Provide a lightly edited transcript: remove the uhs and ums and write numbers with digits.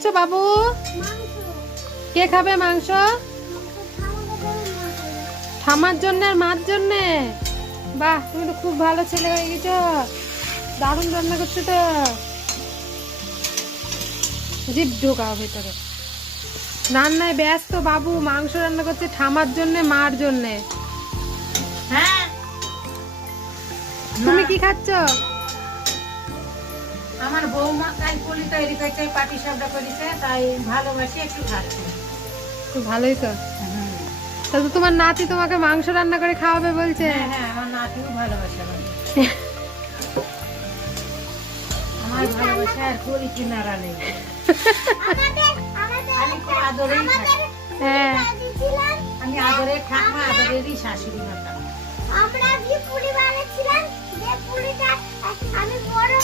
আচ্ছা বাবু, কে খাবে মাংস? ঠামার জন্য আর মার জন্য? বাহ, তুমি তো খুব ভালো ছেলে হয়ে গেছো, দারুণ রান্না করছো তো। জিভ ঢোকাও ভেতরে। রান্নায় ব্যস্ত বাবু, মাংস রান্না করছে ঠামার জন্য মার জন্য। হ্যাঁ, তুমি কি খাচ্ছ? আমার বৌমা কাল পুলি তৈরি করছে, পাটি সাপটা করেছে, তাই ভালোবাসি একটু খাচ্ছি। খুব ভালোই তো। তাহলে তো তোমার নাতি তোমাকে মাংস রান্না করে খাওয়াবে বলছে। হ্যাঁ হ্যাঁ, আমার নাতিও ভালোবাসে আমাকে। আমার ভালোবাসা আর পুরি কিনারা নেই, আমি খুব আদরেই খাই। হ্যাঁ, আমি আদরে ঠাকুমা, আদরেরই শাশুড়ি মাতা। আমরা যে পুরি বানাচ্ছিলাম, যে পুরিটা আমি বড়